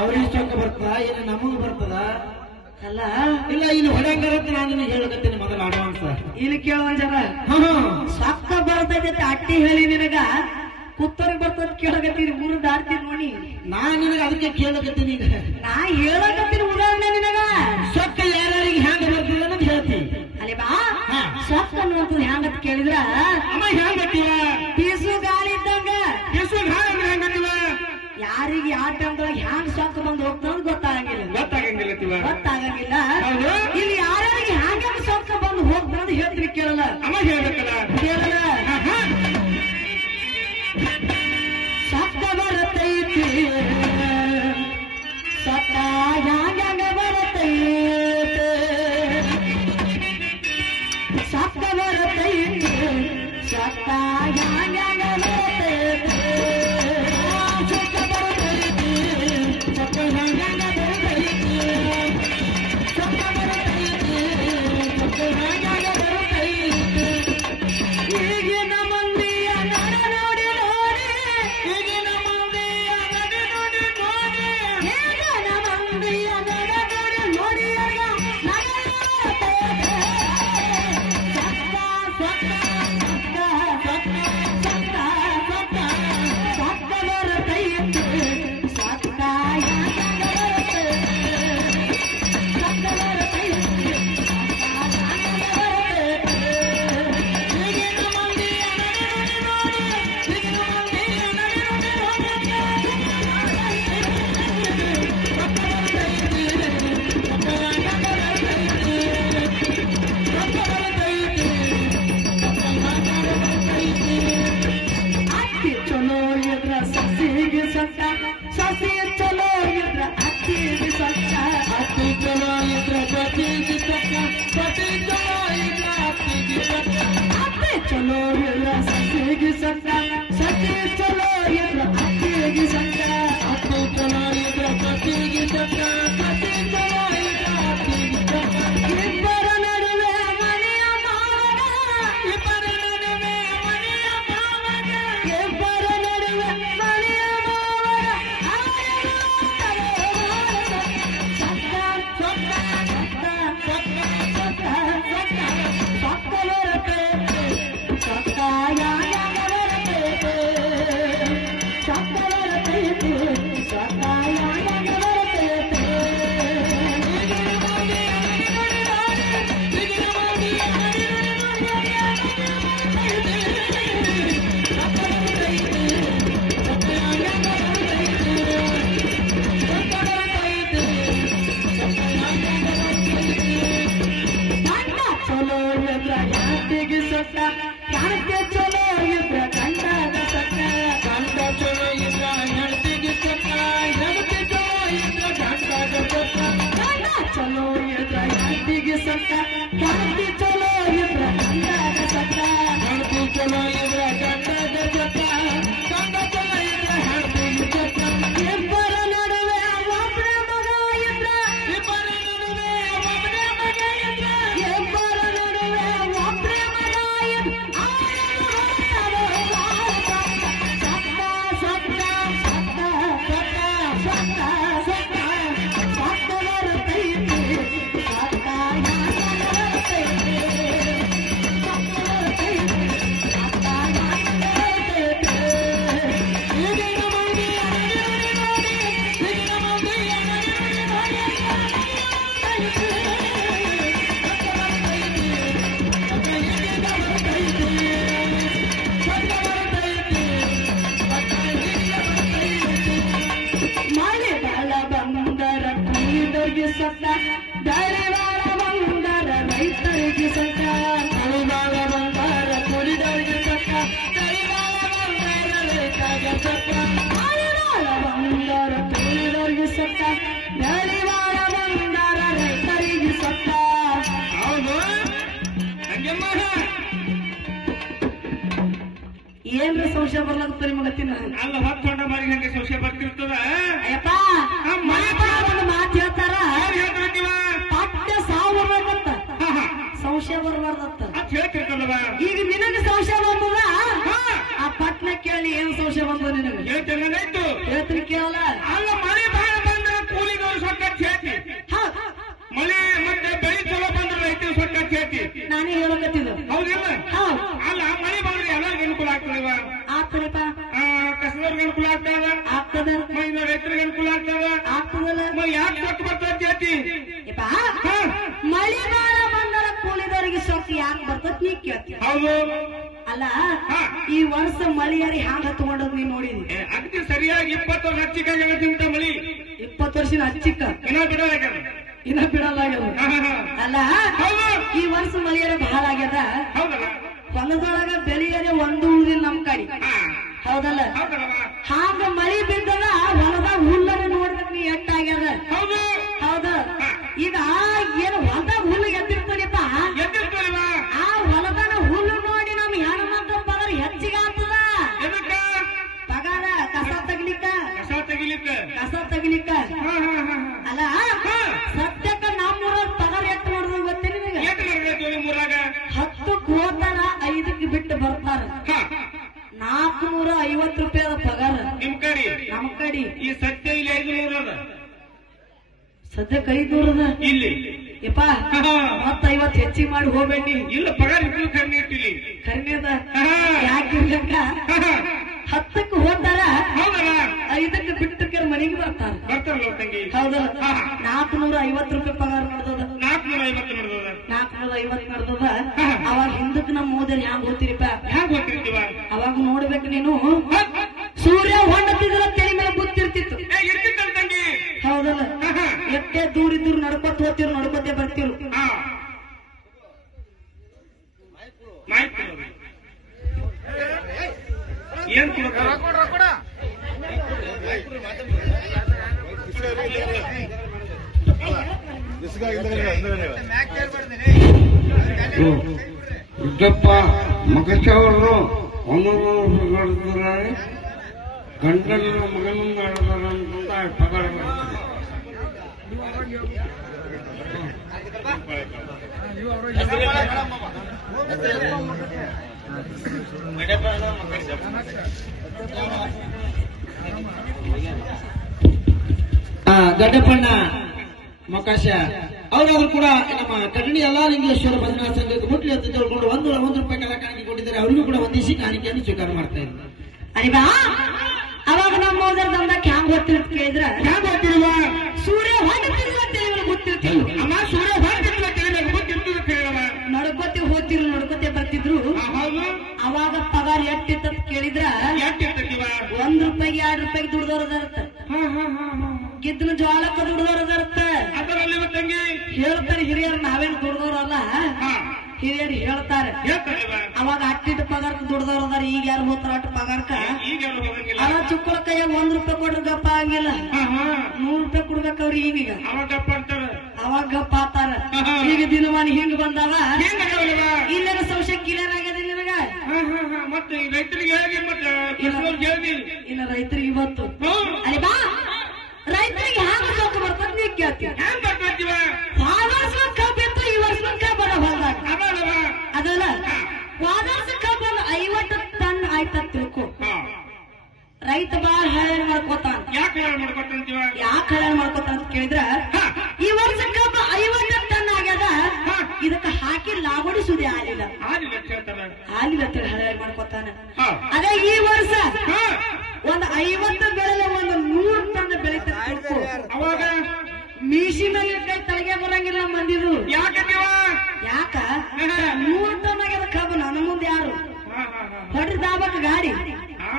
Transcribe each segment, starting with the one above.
ಅವ್ರಿಗೆ ಸೊಕ್ಕ ಬರ್ತದ ಏನು ನಮಗ್ ಬರ್ತದ ಅಲ್ಲ ಇಲ್ಲ ಇಲ್ಲಿ ಹೊಡೆಯಂಗಾರತ್ತೆ ನಾನು ನಿನಗೆ ಹೇಳಕತ್ತೀನಿ ಮೊದಲು ಅಡ್ವಾನ್ಸ್ ಇಲ್ಲಿ ಕೇಳುವ ಜನ ಸೊಕ್ಕ ಬರ್ತೈತೆ ಅಟ್ಟಿ ಹೇಳಿ ನಿನಗ ಕುತ್ತರಿಗೆ ಬರ್ತದ ಕೇಳಕತ್ತೀರಿ ಮೂರು ದಾಡ್ತೀನಿ ನೋಡಿ ನಾನ್ ನಿನಗೆ ಅದಕ್ಕೆ ಕೇಳಕತ್ತೀನಿ ಈಗ ನಾ ಹೇಳಕತ್ತೀನಿ ಉದಾಹರಣೆ ನಿನಗ ಸೊಕ್ಕ ಯಾರ್ಯಾರಿಗೆ ಹ್ಯಾಂಗ ಬರ್ತದ ಅಂತ ಹೇಳ್ತೀನಿ ಅಲ್ಲಿ ಬಾ ಸೊಕ್ಕ ಅನ್ನುವಂಥದ್ದು ಹ್ಯಾಂಗತ್ ಕೇಳಿದ್ರ ಅಮ್ಮ ಹ್ಯಾಂಗ ಬರ್ತೀವ ಬೀಸು ಗಾಳಿ ಇದ್ದಂಗ ಎಷ್ಟು ಹ್ಯಾಂಗ ಹ್ಯಾಂಗತ್ತೀವ ಯಾರಿಗೆ ಯಾವ ಟೈಮ್ದೊಳಗೆ ಹ್ಯಾಂಗ ಸೊಕ್ಕ ಬಂದು ಹೋಗ್ತದ ಗೊತ್ತಾಗಂಗಿಲ್ಲ ಗೊತ್ತಾಗಂಗಿಲ್ಲ ಇಲ್ಲಿ ಯಾರ್ಯಾರಿಗೆ ಹ್ಯಾಂಗ ಸೊಕ್ಕ ಬಂದು ಹೋಗ್ತದ ಹೇಳ್ತೀನಿ ಕೇಳಲ್ಲ ಅಮ್ಮ ಹೇಳ್ಬೇಕಲ್ಲ ಕೇಳಲ್ಲ ಸೊಕ್ಕ ಬರತೈತಿ ಸೊಕ್ಕ ಹ್ಯಾಂಗ ಬರತೈತಿ ಸೊಕ್ಕ ಬರತೈತಿ ಸೊಕ್ಕ ಹ್ಯಾಂಗ ಬರತೈತಿ ಸೊಕ್ಕ ಬರತೈತಿ ಸೊಕ್ಕ ಹ್ಯಾಂಗ ಬರತೈತಿ ಸೊಕ್ಕ ಬರತೈತಿ ಸೊಕ್ಕ ಹ್ಯಾಂಗ ಬರತೈತಿ ಈಗಿನ ಮಂದಿಯ ನಡ ನೋಡಿ ನೋಡಿ ಈಗಿನ ಮಂದಿಯ ನಡ ನೋಡಿ ನೋಡಿ ಈಗಿನ ಮಂದಿಯ ನಡ ನೋಡಿ ನೋಡಿ ಸಸಿ ಚಲೋ ಇದ್ರ ಅತ್ತಿಗೆ ಸೊಕ್ಕ ಅತ್ತಿ ಚಲೋ ಇದ್ರ ಸಸಿಗೆ ಸೊಕ್ಕ ಸಸಿ ಚಲೋ ಇದ್ರ ಅತ್ತಿಗೆ ಸೊಕ್ಕ ಅತ್ತಿ ಚಲೋ ಇದ್ರ ಸಸಿಗೆ ಸೊಕ್ಕ ಸಸಿ ಚಲೋ ಇದ್ರ ಅತ್ತಿಗೆ ಸೊಕ್ಕ ಅತ್ತಿ ಚಲೋ ಇದ್ರ ಸಸಿಗೆ ಸೊಕ್ಕ ಸಸಿ ಚಲೋ ಇದ್ರ ಅತ್ತಿಗೆ ಸೊಕ್ಕ ಇಬ್ಬರ ನಡುವೆ ಮನೆಯ ಮಾವನ ಇಬ್ಬರ ನಡುವೆ ಮನೆಯ ಮಾವನ ಇಬ್ಬರ ನಡುವೆ ಮನೆಯ ಯಾಕೆ ಚಲೋ ಇದ್ರ ಗಂಡದ ಸಕ್ಕ ಗಂಡ ಚಲೋ ಇದ್ರ ಹೆಂಡತಿಗೆ ಸಕ್ಕ ಹೆಂಡತಿ ಚಲೋ ಇದ್ರ ಗಂಡದ ಸಕ್ಕ ಗಂಡ ಚಲೋ ಇದ್ರ ಹೆಂಡತಿಗೆ ಸಕ್ಕ ಹೆಂಡತಿ ಚಲೋ ಇದ್ರ ಗಂಡದ ಸಕ್ಕ ಹೆಂಡತಿ ಚಲೋ ಇದ್ರ ಗಂಡದ ಸಕ್ಕ ಗಂಡ ಚಲೋ ಇದ್ರ ಹೆಂಡತಿಗೆ ಸಕ್ಕ ಇಬ್ಬರ ನಡುವೆ ಒಬ್ಬನೇ ಮಗ ಇದ್ರ ಇಬ್ಬರ ನಡುವೆ ಒಬ್ಬನೇ ಮಗ ಇದ್ರ ಇಬ್ಬರ ನಡುವೆ ಒಬ್ಬನೇ ಮಗ ಸೊಕ್ಕ ದರಿವಾಳ ಬಂದರ ರೈತರಿಗೆ ಸೊಕ್ಕ ಕಳಿವಾಳ ಬಂದರ ಕುರಿದರಿಗೆ ಸೊಕ್ಕ ದರಿವಾಳ ಬಂದರ ರೈತರಿಗೆ ಸೊಕ್ಕ ಕಳಿವಾಳ ಬಂದರ ಕುರಿದರಿಗೆ ಸೊಕ್ಕ ದರಿವಾಳ ಬಂದರ ರೈತರಿಗೆ ಸೊಕ್ಕ ಹೌದು ಏನ್ರ ಸಂಶಯ ಬರ್ಲಾಗ್ತ ನಿಮಗೆ ತಿನ್ನ ಅಲ್ಲ ಹೊತ್ತು ಹೊಂಡ ಮಾರಿ ಹಂಗೆ ಸಂಶಯ ಬರ್ತಿರ್ತದ ಅಯ್ಯಪ್ಪ ಒಂದು ಮಾತು ಹೇಳ್ತಾರ ಪಟ್ಟ ಸಾವು ಬರ್ಬೇಕಂತ ಸಂಶಯ ಬರ್ಬಾರ್ದತ್ತ ಹೇಳ್ತಿರ್ತಲ್ವ ಈಗ ನಿನಗೆ ಸಂಶಯ ಬಂದದ ಆ ಪಟ್ನ ಕೇಳಿ ಏನ್ ಸಂಶಯ ಬಂದ ನಿನಗೆ ಹೇಳ್ತಿರ್ಲಾಯ್ತು ಹೇಳ್ತೀನಿ ಕೇಳಲ್ಲ ಅಲ್ಲ ಮಳೆ ಬಹಳ ಬಂದ ನೀ ಕೇಳ್ತಿ ಹೌದು. ಅಲ್ಲ ಹಾ. ಈ ವರ್ಷ ಮಳಿಯಾರಿ ಹ್ಯಾಂಗ ತಗೊಂಡದ್ ನೀ ನೋಡಿದಿ ಅಗದಿ ಸರಿಯಾಗಿ 20 ವರ್ಷ ಹಚ್ಚಿಕಾಗಿಂತ ಮಳಿ 20 ವರ್ಷನ ಹಚ್ಚಿಕ್ಕ ಇನ್ನ ಬಿಡಲಾಗ. ಇನ್ನ ಬಿಡಲಾಗ್ಯದ ಅಲ್ಲ ಹೌದು. ಈ ವರ್ಷ ಮಳಿಯಾರ ಬಹಳ ಆಗ್ಯದ ಹೌದಲ್ಲ. ಹೊಲದೊಳಗ ಬೆಳೆಯರೆ ಒಂದು ಉಳಿದಿಲ್ಲ ನಮ್ ಕಡೆ ಹಾ. ಹೌದಲ್ಲ ಹೌದಲ್ಲವ. ಹಾಗ ಮಳಿ ಬಿದ್ದದ ಹೊಲದ ಹುಲ್ಲನ್ನು ನೋಡ್ಬೇಕು ನೀ ಎಟ್ಟಾಗ್ಯದ ಹೌದು. ಹೌದ ಈಗ ಏನು ಹೊಲದಾಗ ಹುಲ್ಲು ಎದ್ದಿರ್ತಾನಿಪ್ಪ ಎದ್ದಿರ್ತಾರವ. ಆ ಹೊಲದಾಗ ಹುಲ್ಲು ನೋಡಿ ನಮ್ ಹೆಣ್ಮಕ್ಳ ಪಗಾರ ಹೆಚ್ಚಿಗೆ ಆಗ್ತದ ಎದಕ್ಕ? ಪಗಾರ ಕಸ ತಗ್ಲಿಕ್ಕ ಕಸ ತೆಗಿಲಿಕ್ಕ. ಕಸ ತಗ್ಲಿಕ್ಕ ಹಾ ಹಾ ಹಾ. ಅಲ್ಲ ಸದ್ಯಕ್ಕ ನಮ್ಮೂರ ಪಗಾರ ಎಷ್ಟು ನೋಡಿದ್ರು ಗೊತ್ತೇ ನಿಮಗೆ ಎಷ್ಟು ಬರಬೇಕು ನಿಮ್ಮೂರಾಗ? 10ಕ್ಕೆ ಹೋತಾರ 5ಕ್ಕೆ ಬಿಟ್ಟು ಬರ್ತಾರ ಹಾ. 450 ರೂಪಾಯಿ ಅದ ಪಗಾರ ನಿಮ್ ಕಡೆ ನಮ್ ಕಡೆ ಈ ಸತ್ಯ ಇಲ್ಲಿ 500 ಅದ. ಸದ್ಯಕ್ಕೆ 500 ಅದ ಇಲ್ಲಿ ಯಪ್ಪ ಹಾ. 50 ಹೆಚ್ಚಿಗೆ ಮಾಡಿ ಹೋಗ್ಬೇಡಿ ಇಲ್ಲ ಪಗಾರ ಇಟ್ಟು ಕಣ್ಣಿ ಇಟ್ಟಿಲಿ. ಕರ್ನೇದ ಹಾ. ಯಾಕಿರ್ಲಕ್ಕ ಹಾ. 10ಕ್ಕೆ ಹೋತಾರ ಹೌದಲ್ಲ. 5ಕ್ಕೆ ಬಿಟ್ಟು ಮನೆಗೆ ಬರ್ತಾರ ಬರ್ತಾರಲ್ಲ ತಂಗಿ. ಹೌದಲ್ಲ ಹಾ. 450 ರೂಪಾಯಿ ಪಗಾರ ನಡೆದದ 450 ನಡೆದದ. 450 ನಡೆದದ ಅವಾಗ ಹಿಂದಕ್ಕೆ ನಮ್ಮ ಮೋದಿಯರ್ ಹ್ಯಾಂಗ ಹೋಗ್ತಿರಿಪ್ಪ ಹ್ಯಾಂಗ ಗೊತ್ತಿರ್ತೀವ? ಅವಾಗ ನೋಡ್ಬೇಕು ನೀನು ಸೂರ್ಯ ಹೊಂಡತಿದ್ರ ತಲೆ ಮೇಲೆ ಗೊತ್ತಿರ್ತಿತ್ತು ಇರ್ತಿತ್ತಲ್ಲ ತಂಗಿ. ಹೌದಲ್ಲ ಹಾ. ಎಷ್ಟೇ ದೂರ ಇದ್ರು ನಡ್ಕೊತ ಹೋಗ್ತಿರು ನಡ್ಕೊತೆ ಬರ್ತಿರು ಹಾ. ಮಾಹಿತಿ ಕೊಡು. ಏನ್ ಕೊಡ್ತಾರ? ಉದ್ದಪ್ಪ ಮಗಚವರು ಹೊಂದಿದ್ದಾರೆ ಗಂಡನ ಮಗನನ್ನ ಆಡ್ತಾರೆ ಅಂತ ಪಗಾರ ಮಾಡ್ತಾರೆ. ಗಡ್ಡಪ್ಪಣ್ಣ ಮಕಾಶ ಅವರಾದ್ರೂ ಕೂಡ ನಮ್ಮ ಕಟಣಿ ಯಲ್ಲಾಲಿಂಗೇಶ್ವರ ಭಜನಾ ಸಂಘಕ್ಕೆ ಮುಟ್ಲಿ ಅಂತ ತಿಳ್ಕೊಂಡು 1 ರೂಪಾಯಿ ಕಲಾ ಕಾಣಿಕೆ ಕೊಟ್ಟಿದ್ದಾರೆ. ಅವರಿಗೂ ಕೂಡ ವಂದಿಸಿ ಕಾಣಿಕೆಯನ್ನು ಸ್ವೀಕಾರ ಮಾಡ್ತಾ ಇದ್ದಾರೆ. ಅರಿವಾ ಅವಾಗ ನಮ್ಮ ಮೋದರ್ ದಂದಕ್ಕೆ ಹ್ಯಾಂಗ ಗೊತ್ತಿರ್ತ ಕೇಳಿದ್ರ ಹ್ಯಾಂಗ ಗೊತ್ತಿರುವ? ಸೂರ್ಯ ಹೊಂಡತಿರುವ ತಲೆ ಗೊತ್ತಿರ್ತಿಲ್ಲ ಅಮ್ಮ ಸೂರ್ಯ ಹೊರಟಿಲ್ಲ ತಿಳಿದ ಗೊತ್ತಿರ್ತದ ಕೇಳವ. ನಡ್ಕೊತೆ ಹೋಗ್ತಿರು ನಡ್ಕೊತೆ ಬರ್ತಿದ್ರು ಹೌದು. ಅವಾಗ ಪಗಾರ ಎಷ್ಟಿತ್ತ ಕೇಳಿದ್ರ ಯಾಕೆ ಇರ್ತೈತಿವ? 1 ರೂಪಾಯಿಗೆ 2 ರೂಪಾಯಿಗೆ ದುಡ್ದವ್ರದರ್ಥ ಹಾ ಹಾ ಹಾ ಹಾ. ಗಿದ್ದನ ಜ್ವಾಲಕ್ಕ ದುಡ್ದವ್ರದರ್ಥ ಅದರಲ್ಲಿ ತಂಗಿ ಹೇಳ್ತಾರೆ ಹಿರಿಯರು ನಾವೇನು ದುಡ್ದವ್ರಲ್ಲ ಹಾ. ಹಿರಿಯರು ಹೇಳ್ತಾರೆ ಹೇಳ್ತಾರವ. ಅವಾಗ ಅಟ್ಟಿಟ್ಟು ಪಗಾರಕ್ಕೆ ದುಡ್ದವ್ರ ಅದಾರ ಈಗ ಯಾರು ಹೋಗ್ತಾರ ಅಟ್ಟು ಪಗಾರಕ್ಕ ಈಗ ಯಾರು ಹೋಗಂಗಿಲ್ಲ. ಅವ ಚುಕ್ಕಳ ಕೈಯಾಗ 1 ರೂಪಾಯಿ ಕೊಡ್ರಿ ಗಪ್ಪ ಆಗಿಲ್ಲ ಹಾ ಹಾ. 100 ರೂಪಾಯಿ ಕೊಡ್ಬೇಕವ್ರಿ ಈಗೀಗ ಅವಾಗ ಗಪ್ಪ ಅಂತಾರ. ಅವಾಗ ಗಪ್ಪ ಆತಾರ ಈಗ ದಿನಮಾನ ಹಿಂಗ್ ಬಂದಾವ ಹೆಂಗವ? ಇಲ್ಲೇನ ಸಂಶಯ ಕ್ಲಿಯರ್ ಆಗ್ಯದ ನಿನಗ ಹಾ ಹಾ ಹಾ. ಮತ್ತೆ ಈ ರೈತರಿಗೆ ಹೇಳಿ ಮತ್ತೆ ಕೃಷ್ಣವ್ರಿಗೆ ಹೇಳಿ. ಇನ್ನ ರೈತರಿಗೆ ಇವತ್ತು ಹ್ಮ್. ಅಲ್ಲಿ ಬಾ ರೈತರಿಗೆ ಹ್ಯಾಂಗ ಸೋಕ ಬರ್ತದ ನೀ ಕೇಳ್ತೀವಿ ಹ್ಯಾಂಗ ಬರ್ತೀವ? ವರ್ಷ ಕಬ್ಬು ಇತ್ತು ಈ ವರ್ಷ ಕಬ್ಬ ಬರ ಹೊಲ್ದಾಗ ಅದಲ್ಲವ. ಅದಲ್ಲ ವಾದರ್ಸ ಕಬ್ಬ 50 ಟನ್ ಆಯ್ತ ತಿಳ್ಕೊ ಹಾ. ರೈತ ಬಾಳ ಹೈರಾಣ ಮಾಡ್ಕೋತಾನ ಯಾಕೆ ಹೇಳ ಮಾಡ್ಕೊತಂತೀವ? ಯಾಕೆ ಹೈರಾಣ ಮಾಡ್ಕೋತಾನ ಅಂತ ಕೇಳಿದ್ರ ಈ ವರ್ಷ ಕಬ್ಬ 50 ಟನ್ ಆಗ್ಯದ ಇದಕ್ಕ ಹಾಕಿ ಲಾಗೋಡಿ ಸುದಿ ಆಲಿಲ್ಲ ಆದಿಲ್ಲ ಹೇಳ್ತಾರ. ಆಲಿಲ್ಲ ಅಂತ ಹೈರಾಣ ಮಾಡ್ಕೋತಾನ ಹಾ. ಅದೇ ಈ ವರ್ಷ ಹಾ. ಒಂದ್ 50 ಬೆಳೆದ ಒಂದು 100 ಟನ್ ಬೆಳಿತಾರ ತಿಳ್ಕೊ ಅವಾಗ ಮೀಸಿ ಮೇಲೆ ಕೈ ತಲೆಗೆ ಬರಂಗಿಲ್ಲ ಮಂದಿದು ಯಾಕಂತೀವ? ಯಾಕ 100 ಟನ್ ಆಗ್ಯದ ಕಬ್ಬು ನನ್ನ ಮುಂದೆ ಯಾರು ಹಾ ಹಾ ಹಾ. ಹೊಡ್ರಿ ದಾಬಕ್ ಗಾಡಿ ಹಾ.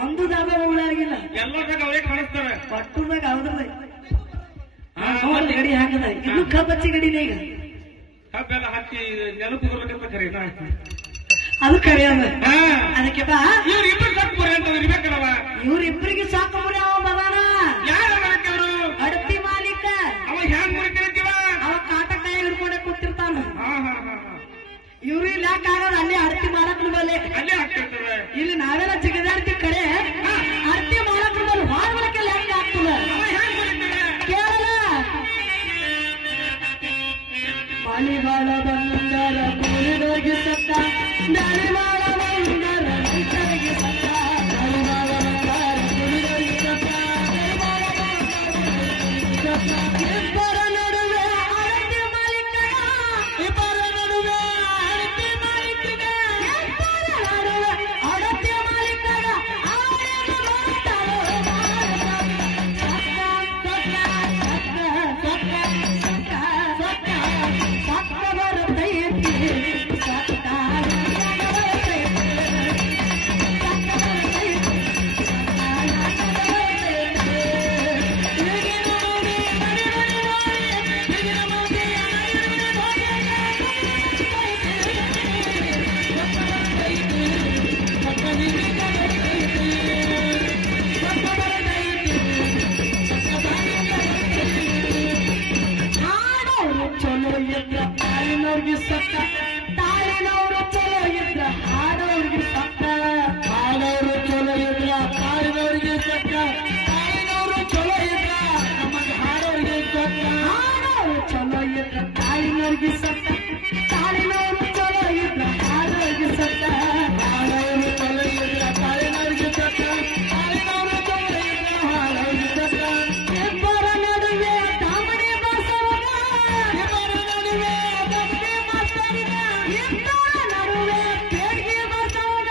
ಒಂದು ದಾಬ ಉಳ್ಳಾಗಿಲ್ಲ ಎಲ್ಲದಾಗ ಅವರೇ ಕಾಣಿಸ್ತಾರೆ. ಒಟ್ಟದಾಗ ಹೌದ್ರಿ ಹಾ. ನೋಡಿ ಗಡಿ ಹಾಕದ ಇದು ಕಬ್ಬಚ್ಚಿ ಗಡಿನೇ ಈಗ ಹಬ್ಬೆಲ್ಲ ಹತ್ತಿ ನೆನಪು ಬರ್ಬೇಕಂತ ಕರೀನಾ? ಅದು ಕರೆಯದ ಹಾ. ಅದಕ್ಕೆ ಬಾ ಇವ್ರು ಇಬ್ಬರು ಸಾಕ್ಬೋರಿ ಅಂತ ಇರ್ಬೇಕಲ್ಲವ. ಇವ್ರಿಬ್ರಿಗೆ ಸಾಕು ಮುರಿ ಅವ ಬದಾನ ಯಾರು ಅವರು? ಅಡತಿ ಮಾಲೀಕ ಅವ ಹ್ಯಾಂಗ್ ಮುರಿತೀವ? ಅವ ಕಾಟ ಕೈ ಹಿಡ್ಕೊಂಡೆ ಕೂತಿರ್ತಾನ ಹಾ ಹಾ ಹಾ ಹಾ. ಇವ್ರು ಇಲ್ಲಿ ಯಾಕೆ ಆಗದ ಅಲ್ಲಿ ಅಡತಿ ಮಾಲಕ್ರ ಬಲೆ ಅಲ್ಲೇ ಹಾಕ್ತಿರ್ತಾರೆ. ಇಲ್ಲಿ ನಾವೆಲ್ಲ ಜಿಗದಾಡ್ತಿ ಕಡೆ ಅಡತಿ ಮಾಲಕ್ರ ಬಲೆ ಬಾಳ ಬಳಕೆಲ್ಲ ಹೆಂಗೆ ಆಗ್ತದ ಅವ ಹ್ಯಾಂಗ್ ಮುರಿತಾರೆ? ಕೇಳಲ್ಲ ಮಳಿಗಾಲ ಬಂದರ ಕೂಲಿಗಳಿಗೆ ಸತ್ತ ಮಳಿಗಾಲ ಬಂದರ ರೈತರಿಗೆ ಸತ್ತ ಮಳಿಗಾಲ ಬಂದರ ಕೂಲಿಗಳಿಗೆ ಸತ್ತ ಇಬ್ಬರ ನಡುವೆ ಅಳತೆ ಮಾಲೀಕನ ಇಬ್ಬರ ನಡುವೆ ಅಳತೆ ಮಾಲೀಕನ ಇಬ್ಬರ ನಡುವೆ ಅಳತೆ ಮಾಲೀಕನ ಆವರನ್ನು ನೋಡ್ತಾರೋ ಸತ್ತ ಬರತೈತಿ ಸತ್ತ ಇದ್ರ ತಾಳಿನವ್ರಿಗೆ ಸೊಕ್ಕ ತಾಳಿನವರು ಚಲೋ ಇದ್ರ ಹಾಡೋರಿಗೆ ಸೊಕ್ಕ ಹಾಡೋರು ಚಲೋ ಇದ್ರ ಹಾಡಿದವರಿಗೆ ಸಕ್ಕ ಹಾಡಿದವರು ಚಲೋ ಇದ್ರ ನಮಗೆ ಹಾಡೋರಿಗೆ ಸಕ್ಕ ಹಾಡೋರು ಚಲೋ ಇದ್ರ ತಾಳಿನವ್ರಿಗೆ ಸೊಕ್ಕ ತಾಳಿನವರು ಚಲೋ ಇದ್ರ ಹಾಡೋರಿಗೆ ಸೊಕ್ಕ ಹಾಡೋರು ಚಲೋ ಇದ್ರ ಹಾಡಿದವರಿಗೆ ಸಕ್ಕ ಹಾಡಿದವರು ಚಲೋ ಇದ್ರ ಹಾಡೋರಿಗೆ ಸಕ್ಕ ಇಬ್ಬರ ನಡುವೆ ಕಾಮಡಿ ಬಸವನ ಇವರ ನಡುವೆ ಭಕ್ತಿ ಮಾಸ್ತರಿಗ ಇಬ್ಬರ ನಡುವೆ ಬೇಡಿಗೆ ಬಸವನ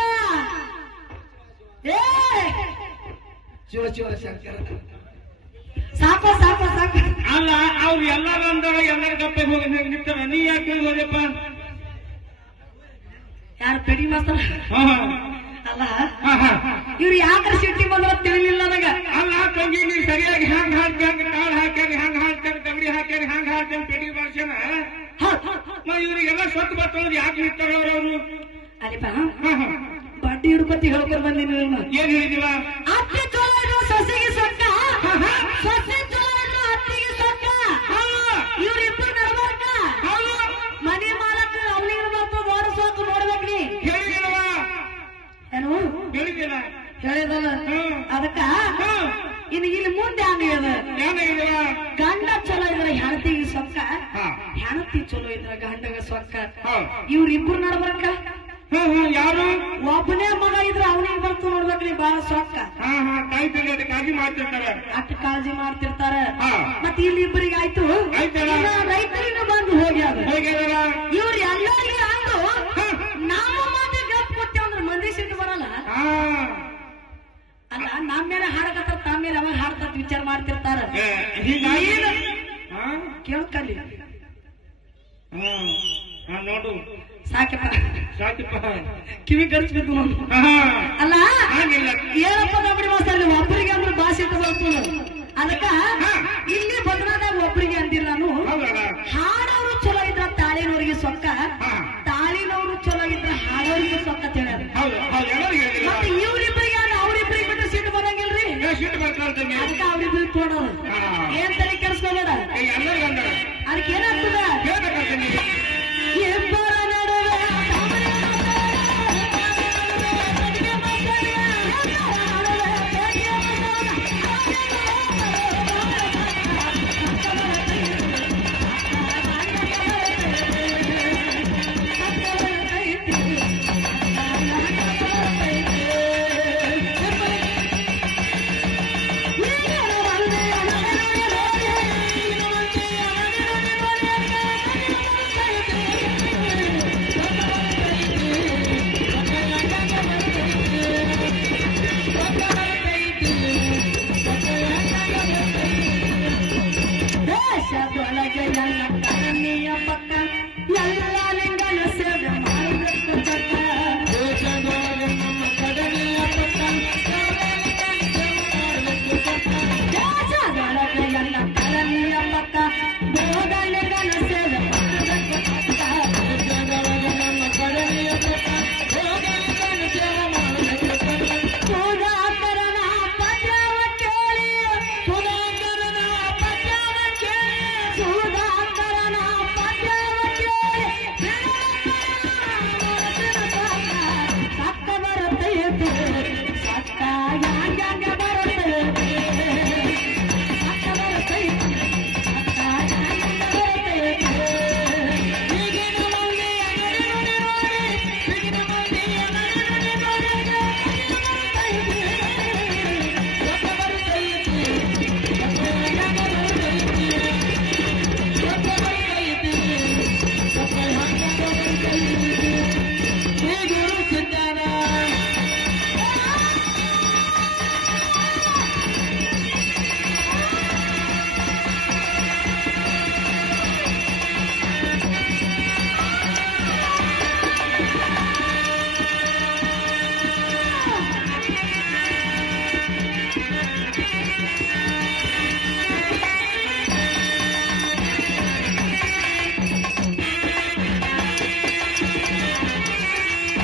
ಏ ಶಿವ ಶಿವ ಶಂಕರ ಸಾಕು ಸಾಕು ಸಾಕು ಅಲ್ಲ ಅವ್ರು ಎಲ್ಲಾರು ಅಂದಾರ ಎಲ್ಲರ ಗಪ್ಪೆ ಹೋಗಿ ನಿಂತಾರ ನೀ ಯಾಕೆ ಹೋಗಪ್ಪ ಯಾರು ಪೆಡಿ ಮಾಸ್ತರ ಹಾ ಅಲ್ಲ ಹಾ ಹಾ ಇವ್ರು ಯಾಕ್ರ ಸಿಟ್ಟಿ ಬಂದ್ರ ತಿಳಿಲಿಲ್ಲ ನನಗ ಅಲ್ಲ ತಂಗಿ ನೀ ಸರಿಯಾಗಿ ಹಂಗ ಹಾಕ್ಯಾರ ಕಾಳು ಹಾಕ್ಯಾರ ಹಂಗ ಹಾಕ್ಯಾರ ತಂಗಡಿ ಹಾಕ್ಯಾರ ಹಂಗ ಹಾಕ್ಯಾರ ಪೆಡಿ ಭಾಷೆನ ಇವ್ರಿಗೆಲ್ಲ ಸೊತ್ತು ಬರ್ತವ್ರು ಯಾಕೆ ನಿಂತಾರ ಅವ್ರವ್ರು ಅಲ್ಲಿಪ್ಪ ಹಾ ಹಾ ಬಡ್ಡಿ ಹಿಡ್ಕೊತಿ ಹೇಳ್ಕೊಂಡ್ ಬಂದಿನಿ ಏನ್ ಹೇಳಿದಿವ ಅತ್ತಿ ಚಲೋ ಇರೋ ಸೊಸೆಗೆ ಸೊಕ್ಕ ಸೊಸೆ ಚಲೋ ಇರೋ ಅತ್ತಿಗೆ ಸೊಕ್ಕ ಇವ್ರಿಬ್ರು ನಡ್ಬಾರ್ಕ ಮನೆ ಮಾಲಕ ಅವ್ನಿಗೆ ಬಂತು ನೋಡಿಸೋಕು ನೋಡ್ಬೇಕ್ರಿ ಹೇಳಿದಿವ ಏನು ಹೇಳಿದಿಲ್ಲ ಹೇಳಿದಲ್ಲ ಅದಕ್ಕ ಇನ್ನು ಇಲ್ಲಿ ಮುಂದೆ ಹಂಗ ಏನ ಹೇಳಿದಿವ ಗಂಡ ಚಲೋ ಇದ್ರ ಹೆಣತಿಗೆ ಸೊಕ್ಕ ಹಾ ಹೆಣತಿ ಚಲೋ ಇದ್ರ ಗಂಡಗ ಸೊಕ್ಕ ಹಾ ಇವ್ರಿಬ್ರು ನಡ್ಬಾರ್ಕ ಹಾ ಹಾ ಯಾರು ಒಬ್ಬನೇ ಮಗ ಇದ್ರ ಅವನಿಗೆ ಬಂತು ನೋಡ್ಬೇಕ್ರಿ ಬಾಳ ಸೊಕ್ಕ ಹಾ ಹಾ ತಾಯಿ ತಂದೆ ಅದಕ್ಕಾಗಿ ಮಾಡ್ತಿರ್ತಾರೆ ಅಷ್ಟು ಕಾಳಜಿ ಮಾಡ್ತಿರ್ತಾರ ಹಾ ಮತ್ತೆ ಇಲ್ಲಿ ಇಬ್ಬರಿಗೆ ಆಯ್ತು ಆಯ್ತಲ್ಲ. ಇನ್ನ ರೈತರಿಗೂ ಬಂದು ಹೋಗ್ಯಾರ ಹೋಗ್ಯಾರ ಇವ್ರು ಎಲ್ಲರಿಗೆ ಅಂದು ನಾವು ಮಾತ್ರ ಗಪ್ ಕೊಟ್ಟೆ ಅಂದ್ರೆ ಮಂದಿ ಸಿಟ್ಟು ಬರಲ್ಲ ಹಾ ಅಲ್ಲ ನಮ್ಮ ಮೇಲೆ ಹಾಡಕತ್ತ ತಮ್ಮ ಮೇಲೆ ಅವಾಗ ಹಾಡ್ತತ್ ವಿಚಾರ ಮಾಡ್ತಿರ್ತಾರ ಹೀಗಾಗಿ ಏನು? ಹಾ ಕೇಳ್ಕಲ್ಲಿ ಹಾ ಹಾ ನೋಡು ಸಾಕಪ್ಪ ಸಾಕಪ್ಪ ಕಿವಿ ಗರ್ಸ್ಬೇಕು ನಾನು ಹಾ ಅಲ್ಲ ಹಾಗಿಲ್ಲ ಏನಪ್ಪ ನಮ್ಮಡಿ ಮಾಸ್ತರ್ ಒಬ್ಬರಿಗೆ ಅಂದ್ರೆ ಭಾಷೆ ಬರ್ತದ ಅದಕ್ಕ ಇಲ್ಲಿ ಬದಲಾದಾಗ ಒಬ್ಬರಿಗೆ ಅಂದಿಲ್ಲ ನಾನು ಹೌದಲ್ಲ ಹಾಡೋರು ಚಲೋ ಇದ್ರ ತಾಳಿನವ್ರಿಗೆ ಸೊಕ್ಕ ಹಾ ತಾಳಿನವರು ಚಲೋ ಇದ್ರ ಹಾಡೋರಿಗೆ ಸೊಕ್ಕ ತಿಳಿಯೋದು ಹೌದು ಹೌದು ಎಲ್ಲರಿಗೂ ಹೇಳಿಲ್ಲ ಮತ್ತೆ ಇವ್ರಿಬ್ರಿಗೆ ಅವ್ರಿಬ್ರಿಗೆ ಬಿಟ್ಟು ಸಿಟ್ಟು ಬರಂಗಿಲ್ರಿ ಶೀಟ್ ಬರ್ತಾಳ್ತಂಗೆ ಅದಕ್ಕೆ ಅವ್ರಿಬ್ರಿಗೆ ಕೊಡೋದು ಏನ್ ತಲೆ ಕೆಡಿಸ್ಕೋಬೇಡ ಎಲ್ಲರಿಗೂ ಅಂದಾರ ಅದಕ್ಕೆ ಏನಾಗ್ತದ ಹೇಳ್ಬೇಕಂತ ಇಬ್ಬರ ನಡುವೆ ದೇಶದೊಳಗೆ ಎಲ್ಲ ಕರಣಿಯ ಪಕ್ಕ ಎಲ್ಲ ಲಿಂಗನ ಸೇವೆ ಮಾಡಬೇಕು ಚಕ್ಕ ದೇಶದೊಳಗೆ ನಮ್ಮ ಕಡಲಿಯ ಪಕ್ಕ ದೇಶದೊಳಗೆ ಎಲ್ಲ ಕರಣಿಯ ಪಕ್ಕ ಬೋಧನೆ